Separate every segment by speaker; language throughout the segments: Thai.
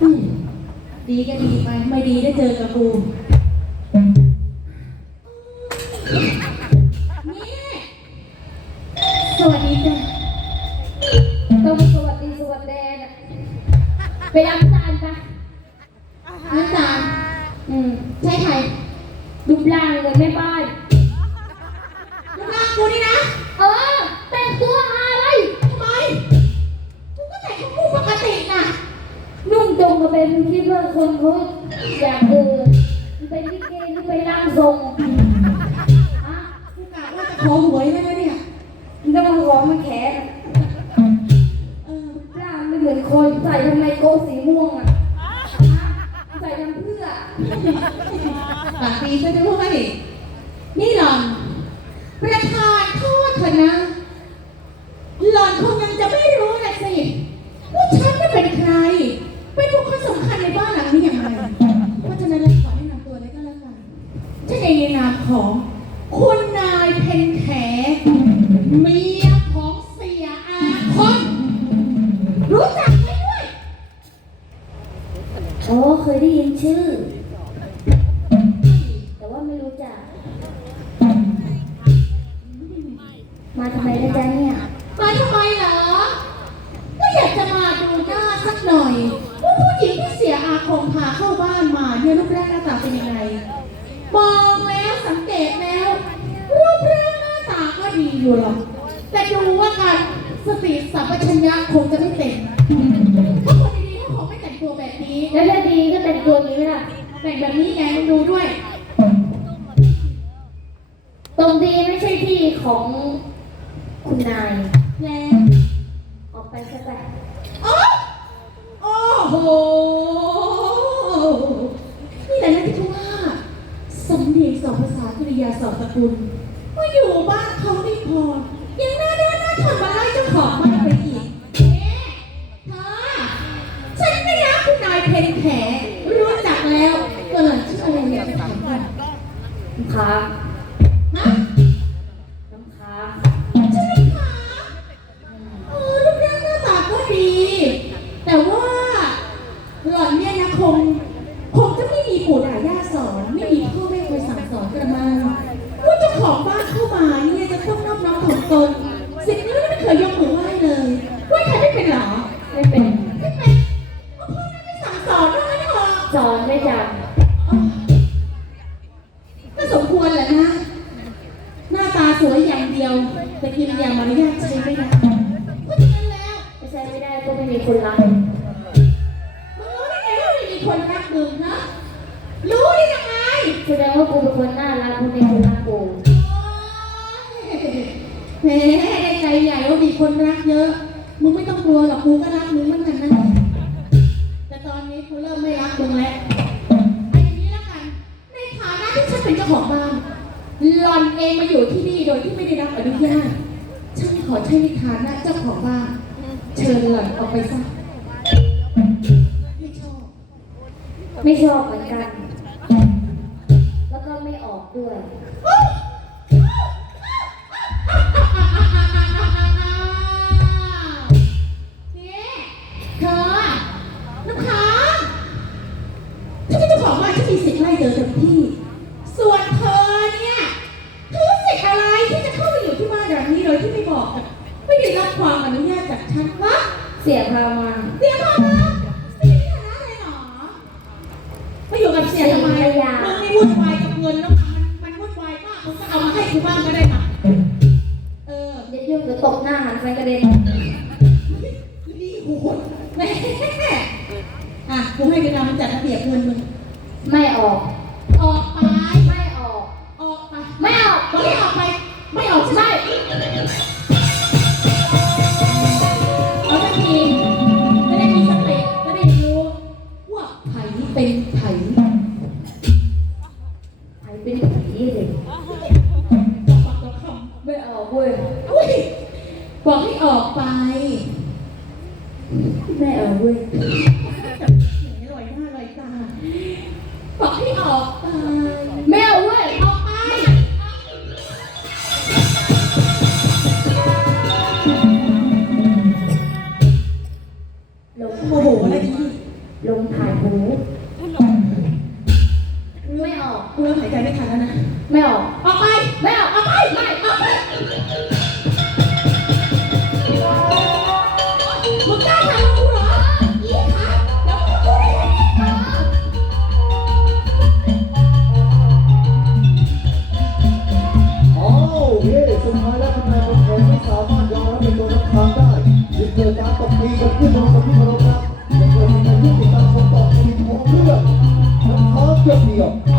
Speaker 1: อื
Speaker 2: มดีก็
Speaker 1: ดีไป ไม่ดีได้เจอกับกูนี่สวัสดีจ้ะ
Speaker 2: ต้องสวัสดีสวัสดีนะไปรับ
Speaker 1: กะ
Speaker 2: ว่า
Speaker 1: จะขอหวยได้ไหมเนี่ย
Speaker 2: มันจะมาหอมมาแขน
Speaker 1: เออ
Speaker 2: ร่างไม่เหมือนคนใส่ทำไมโกสีม่วง
Speaker 1: โอ๋อเคยได้ยิ
Speaker 2: นชื่อ แต่ว่าไม่รู้จัก มาทำไมนะจ๊ะเนี่ย
Speaker 1: มาทำไมเหรอ ก็อยากจะมาดูหน้าสักหน่อยว่าผู้หญิงที่เสียอาคมพาเข้าบ้านมาเนี่ยรูปร่างหน้าตาเป็นยังไงมองแล้วสังเกตแล้ว รูปร่างหน้าตาก็ดีอยู่หรอกแต่ดูว่าการสติสัมปชัญญะคงจะไม่เต็ม แบบนี้
Speaker 2: แล้วถ้าดีก็แต่งตัวอย่างนี้ไหมล่ะ
Speaker 1: แต่งแบบนี้ไงมึงดูด้วย
Speaker 2: ตรงดีไม่ใช่ที่ของคุณนาย
Speaker 1: แล้ว
Speaker 2: ออกไปซะไป
Speaker 1: โอ้โอ้โห นี่แหละนะที่เขาว่าสำเนียงสอบภาษากริยาสอบสกุลว่าอยู่บ้านเขาไม่พอ เพนแขรู้จักแล้วก็หลังชื่ออะไรอยากจะถามก่อน
Speaker 2: น้ำค้าง
Speaker 1: ฮะ
Speaker 2: น้ำค้าง
Speaker 1: ใช่ไหมคะเออรูปร่างหน้าตาก็ดี แต่ว่า แสดงว่า
Speaker 2: กูเป็นคนน่ารักกูเป็นคนรักกู
Speaker 1: แหมได้ใจใหญ่ว่ามีคนรักเยอะ มึงไม่ต้องกลัวหรอกกูก็รักมึงเหมือนกันนะ แต่ตอนนี้กูเริ่มไม่รักมึงแล้วเอาอย่างนี้แล้วกัน ในฐานะที่ฉันเป็นเจ้าของบ้านหล่อนเองมาอยู่ที่นี่โดยที่ไม่ได้รับอนุญาต ฉันขอใช้ในฐานะเจ้าของบ้าน เชิญหล่อนออกไปซะ ไม่ชอบ
Speaker 2: ไม่ชอบเหมือนกัน ไออก
Speaker 1: ออกไป
Speaker 2: ไม่ออก
Speaker 1: ออกไป
Speaker 2: ไม่ออก
Speaker 1: บอกให้ออกไป ไม่ออกใช่ไหม เกื
Speaker 2: อ
Speaker 1: บ
Speaker 2: เดี
Speaker 1: ยว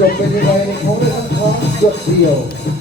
Speaker 3: จะจบเป็นยังไงในของเล่นทั้งท้องหยดเดียวแล้ว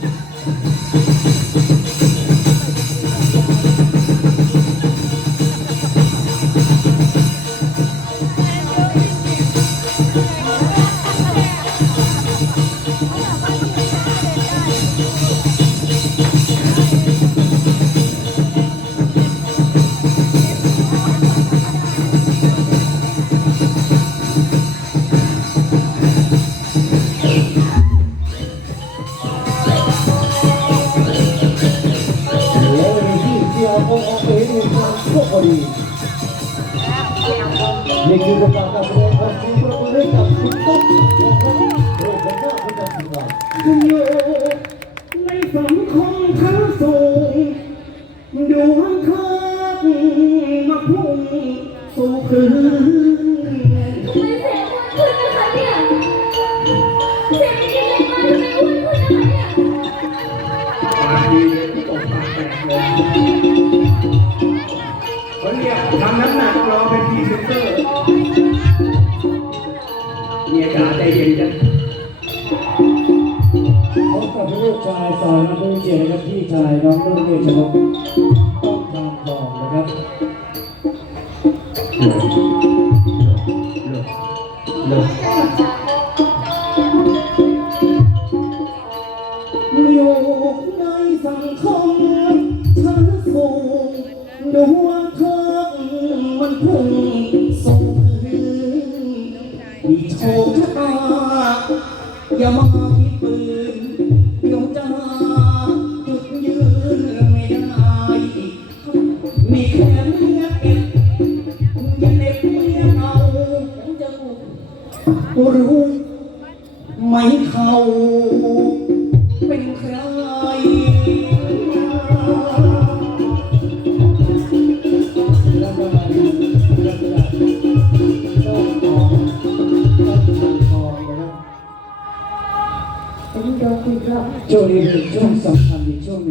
Speaker 4: คื
Speaker 5: น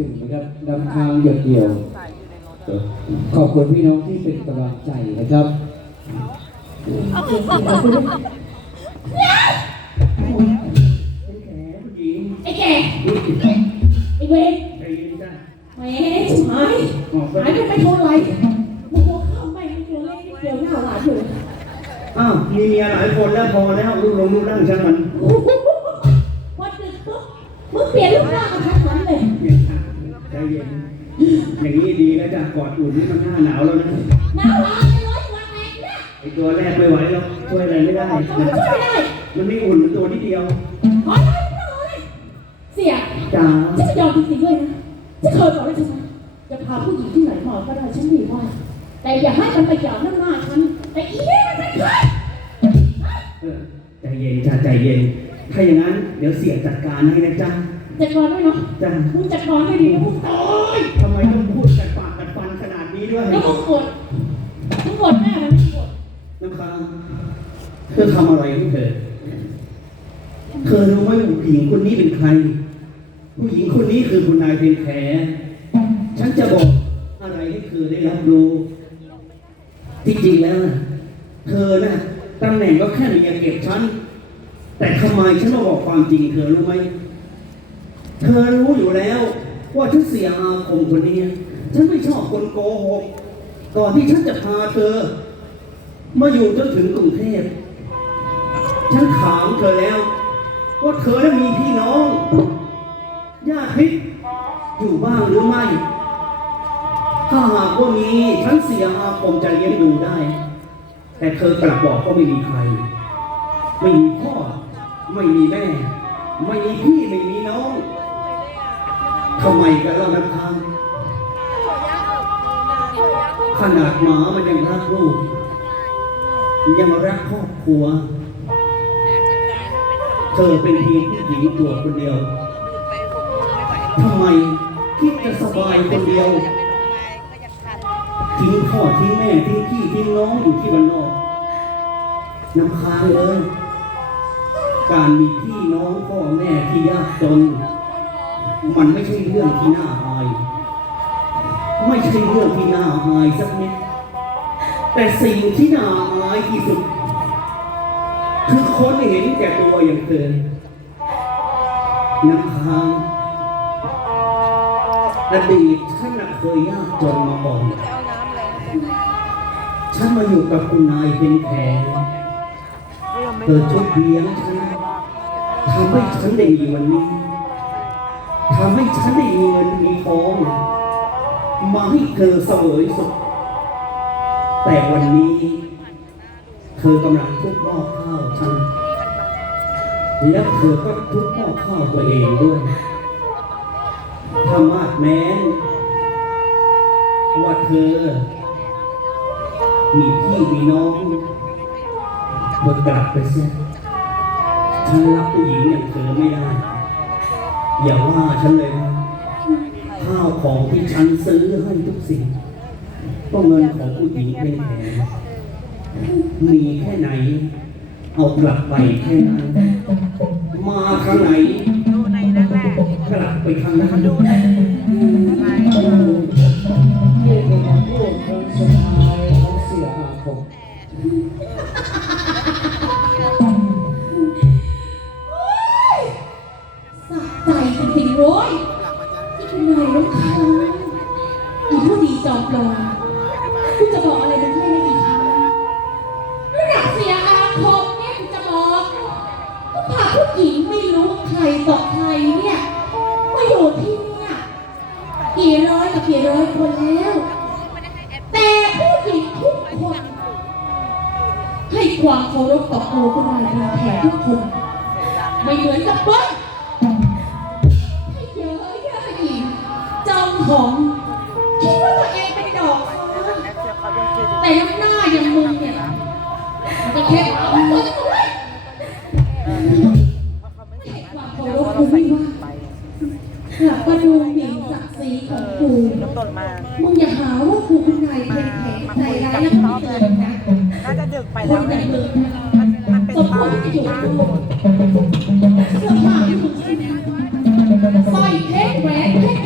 Speaker 4: ญอีกช่วงหนึ่งนะครับนำทางหยดเดียว ขอบคุณพี่น้องที่เป็นกำลังใจนะครับ
Speaker 1: ไอ้แก่ไอ้เวร
Speaker 6: ใจเย็นจ้ะ
Speaker 1: แหมชิบหายหายไปไม่เท่าไหร่มึงหัวเข้าไม่มึงตัวเล็กนิดเดียวหน้าหวานอยู่
Speaker 6: อ้าวมีเมียหลายคนแล้วพอแล้วรูปลงรูปนั่งช่างมัน
Speaker 1: พอดึกปุ๊บมึงเปลี่ยนรูปร่างกระทันหัน เย็
Speaker 6: น อย่างนี้ดีแล้วจ้ะกอดอุ่นนี่มันหน้าหนาวแล้วนะ
Speaker 1: หนาวร้อนเลยร้อนกว่าแรงนะ
Speaker 6: ไอตัวแรกไม่ไหวแล้วช่วยอะไรไม่ได้
Speaker 1: มันช่วยไม่ได้
Speaker 6: มันไม่อุ่นมันตัวนิดเดียว
Speaker 1: ขอร้อนขอร้อนเสีย
Speaker 6: จ๋า
Speaker 1: ฉันจะยอมจริงๆด้วยนะฉันเคยบอกแล้วใช่ไหมจะพาผู้หญิงที่ไหนมาก็ได้ฉันมีว่า แต่อย่าให้มันไปหยาบหน้าหน้าฉันแต่อีนี่มันเป็นใคร
Speaker 6: เออใจเย็นจ้ะใจเย็น ถ้าอย่างนั้น เดี๋ยวเสียจัดการให้นะจ๊ะ
Speaker 1: จัดการด้วยเนาะ
Speaker 6: จ้ะ
Speaker 1: มึงจัดการให้ดีนะมึงตาย
Speaker 6: ทำไมต้องพูดกัดปากกัดฟันขนาดนี้ด้วย
Speaker 1: แล้วมึงกดมึงกดแม่มันไม่กด
Speaker 6: น้ำค้างเธอทำอะไรของเธอ
Speaker 5: เธอรู้ไหมว่าผู้หญิงคนนี้เป็นใคร ผู้หญิงคนนี้คือคุณนายเพียงแขฉันจะบอกอะไรให้เธอได้รับรู้ ที่จริงแล้วนะเธอนะตำแหน่งก็แค่เมียเก็บฉัน แต่ทำไมฉันมาบอกความจริงเธอรู้ไหมเธ อยู่แล้ว ว่าฉันเสียอาคมคนนี้ ฉันไม่ชอบคนโกหกก่อนที่ฉันจะพาเธอ มาอยู่จนถึงกรุงเทพฉันถามเธอแล้ว ว่าเธอนั้มีพี่น้องญาติพิษอยู่บ้างหรือไม่ ถ้าหากว่ามีฉันเสียอาคมจะเลี้ยงดูได้ แต่เธอกลับบอกว่าไม่มีใคร ไม่มีพ่อ ไม่มีแม่ ไม่มีพี่ ไม่มีน้อง ทำไมกันเล่านะครับขนาดหมามันยังรักลูก ยังรักครอบครัว เธอเป็นเพียงผู้หญิงตัวคนเดียวทำไมคิดจะสบายคนเดียว ทิ้งพ่อทิ้งแม่ทิ้งพี่ทิ้งน้องอยู่ที่บ้านนอกน้ำค้างเลย การมีพี่น้องพ่อแม่ที่ยากจน มันไม่ใช่เรื่องที่น่าอาย ไม่ใช่เรื่องที่น่าอายสักนิด แต่สิ่งที่น่าอายที่สุด คือคนเห็นแก่ตัวอย่างเธอน้ำค้างอดีตฉันน่ะเคยยากจนมาก่อนฉันมาอยู่กับคุณนายเป็นแขกเธอชุบเลี้ยงฉันทำให้ฉันได้มีวันนี้ ทำให้ฉันได้มีเงินมีทองมาให้เธอเสวยสุขแต่วันนี้ เธอกำลังทุบหม้อข้าวฉันและเธอก็ทุบหม้อข้าวตัวเองด้วยถ้ามาดแม้นว่าเธอ มีพี่มีน้องเธอกลับไปเสียฉันรับผู้หญิงอย่างเธอไม่ได้ อย่าว่าฉันเลยว่าข้าวของที่ฉันซื้อให้ทุกสิ่งก็เงินของผู้หญิงเป็นแผนมีแค่ไหน เอากลับไปแค่นั้น มาทางไหน
Speaker 7: ดูในนั่นแหละ
Speaker 5: กลับไปทางนั้น
Speaker 7: ดูในไลน์
Speaker 4: นี่คือคำพูดครั้งสุดท้ายของเสียอาคม
Speaker 1: ไม่ว่าหลับมาดูหมิ่นศักดิ์ศรีของกู
Speaker 7: น้ำตนมา
Speaker 1: มึงอย่าหาว่ากูคุณนายเป็นแผลใจร้ายและไม่เตือนนะ
Speaker 7: น่าจะดึกไป
Speaker 1: ค
Speaker 7: แล้
Speaker 1: น
Speaker 7: ว
Speaker 1: อย่างมึง
Speaker 7: มันมันเป็น
Speaker 1: สมคว
Speaker 7: บ้ารน
Speaker 1: ที่จะอยู่กับกูเสื้อผ้าที่มึงใส่สร้อยเพชรแหวนเพชร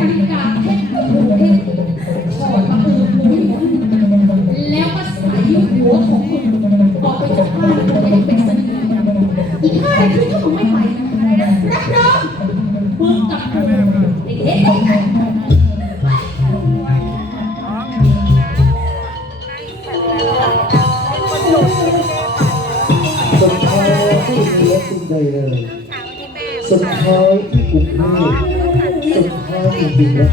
Speaker 1: เล
Speaker 3: ย สุดท้ายที่กรุงเทพสุดท้ายจริงๆแล้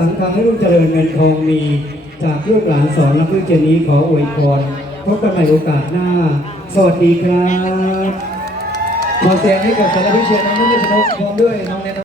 Speaker 4: สังฆัง
Speaker 3: ให้รุ่
Speaker 4: งเจ
Speaker 3: ริ
Speaker 4: ญเงินทองมี จากลูกหลานสอนรับเรื่อเจนี้ขออวยพรพบกันใหม่โอกาสหน้า สวัสดีครับ
Speaker 3: ขอเสียงให้กับสารพิเชษน้องนุ่นชนพร้อมด้วยน้องเนน